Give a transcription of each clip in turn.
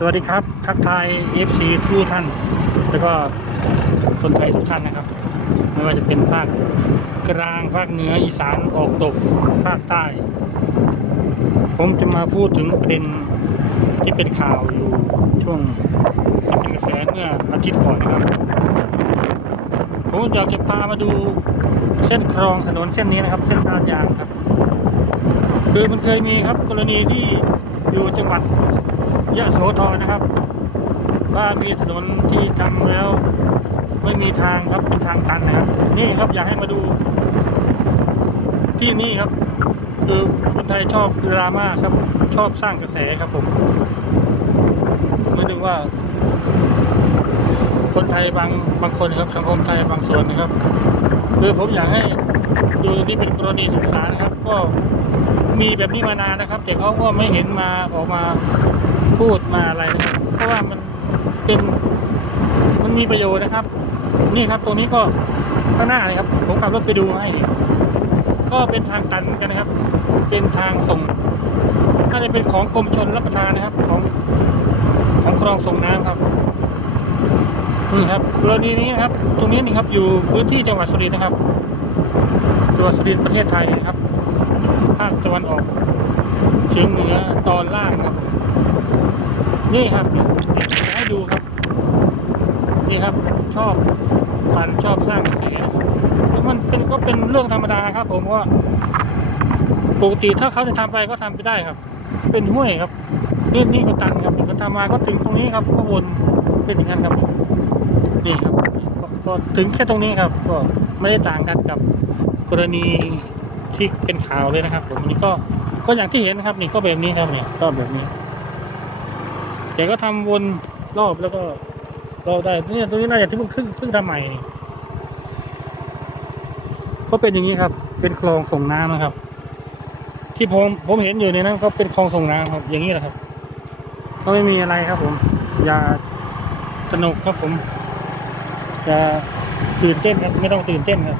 สวัสดีครับ ทักทาย FC ทุกท่าน แล้วก็คนไทยทุกท่านนะครับ ไม่ว่าจะเป็นภาคกลางภาคเหนืออีสานออกตกภาคใต้ ผมจะมาพูดถึงประเด็นที่เป็นข่าวอยู่ช่วงเป็นกระแสเมื่ออาทิตย์ก่อนนะครับ ผมอยากจะพามาดูเส้นคลองถนนเส้นนี้นะครับ เส้นลาดยางครับ คือมันเคยมีครับกรณีที่อยู่จังหวัด ยะโสธรนะครับว่ามีถนนที่ทำแล้ว ไม่มีทางครับเป็นทางตันนะครับ นี่ครับอยากให้มาดู ที่นี่ครับ คือคนไทยชอบดราม่าครับ ชอบสร้างกระแสครับผมไม่ถึงว่า คนไทยบางบางคนครับสังคมไทยบางส่วนนะครับ คือผมอยากให้ดูนี่เป็นกรณีศึกษานะครับ ก็ มีแบบนี้มานานนะครับ แต่เขาก็ไม่เห็นมาออกมาพูดมาอะไรนะครับเพราะว่ามันเป็นมันมีประโยชน์นะครับ นี่ครับตัวนี้ก็ข้างหน้าเลยครับผมขับรถไปดูให้ก็เป็นทางตันกันนะครับ เป็นทางส่งน่าจะเป็นของกรมชนรับประทานนะครับ ของของคลองส่งน้ำครับนี่ครับกรณีนี้นะครับ ตรงนี้นี่ครับอยู่พื้นที่จังหวัดสุรินทร์นะครับจังหวัดสุรินทร์ประเทศไทยนะครับาคตะวันออกเฉียงเหนือตอนล่างครับ นี่ครับให้ดูครับ นี่ครับชอบปันชอบสร้างกระแสนะครับแล้วมันเป็นก็เป็นเรื่องธรรมดาครับ ผมว่าปกติถ้าเขาจะทำไปก็ทำไปได้ครับ เป็นห้วยครับนี่องนี่ก็ตันครับก็ทำมาก็ถึงตรงนี้ครับก็วนเป็นอย่างนั้นครับนี่ครับก็ถึงแค่ตรงนี้ครับ ก็ไม่ได้ต่างกันกับกรณี ที่เป็นข่าวเลยนะครับ ผมนนี้ก็ก็อย่างที่เห็นนะครับ นี่ก็แบบนี้ครับเนี่ยก็แบบนี้แต่ก็ทำวนรอบแล้วก็รอได้เนี่ยตรงนี้น่าจะเพิ่งเพิ่งเพิ่งทำใหม่ก็เป็นอย่างนี้ครับ เป็นคลองส่งน้ำนะครับ ที่ผมผมเห็นอยู่ในนั้นก็เป็นคลองส่งน้ำครับ อย่างนี้แหละครับ ก็ไม่มีอะไรครับผม อย่าสนุกครับผม จะตื่นเต้นครับ ไม่ต้องตื่นเต้นครับ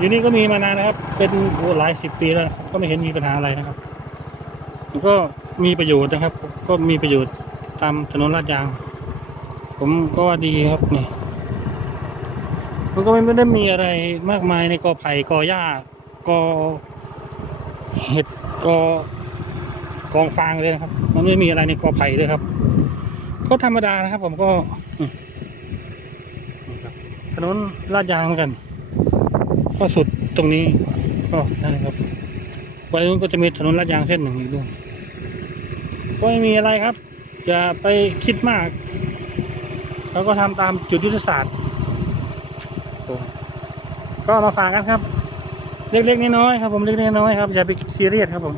อยู่นี่ก็มีมานานนะครับ เป็นหลายสิบปีแล้ว ก็ไม่เห็นมีปัญหาอะไรนะครับมันก็มีประโยชน์นะครับ ก็มีประโยชน์ตามถนนลาดยาง ผมก็ว่าดีครับนี่มันก็ไม่ได้มีอะไรมากมายในกอไผ่กอหญ้ากอเห็ดกอกองฟางเลยนะครับ มันไม่มีอะไรในกอไผ่เลยครับ ก็ธรรมดานะครับ ผมก็ถนนลาดยางเหมือนกัน ก็สุดตรงนี้ก็นั่นครับไปนู้นก็จะมีถนนลาดยางเส้นหนึ่งอีกด้วยก็ไม่มีอะไรครับ อย่าไปคิดมากเราก็ทำตามจุดยุทธศาสตร์ผมก็มาฝากกันครับ เล็กๆน้อยๆครับผมเล็กๆน้อยๆครับอย่าไปซีเรียสครับผม